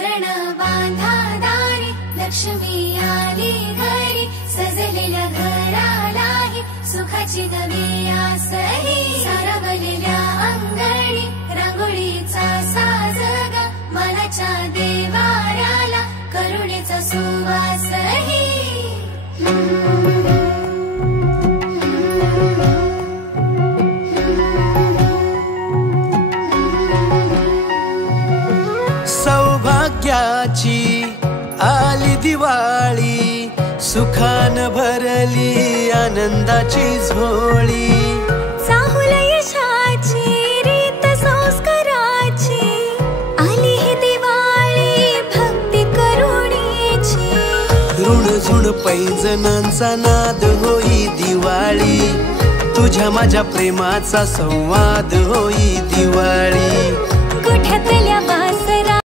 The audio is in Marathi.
तोरण बांधा दारी, लक्ष्मी आली घरी, सजलेल्या घरालाही सुखाची नवी आसही, सारवलेल्या अंगणी रांगोळीचा साजग, मनाच्या देवाऱ्याला करुणेचा सुवासही. सौभाग्याची आली दिवाळी, सुखान भरली आनंदाची झोळी. चाहुल यशाची रीत संस्काराची, आली ही दिवाळी भक्ती करुणेची. ऋणझुण पैंजणांचा नाद होई दिवाळी, तुझ्या माझ्या प्रेमाचा संवाद होई दिवाळी. गुढ्यातल्या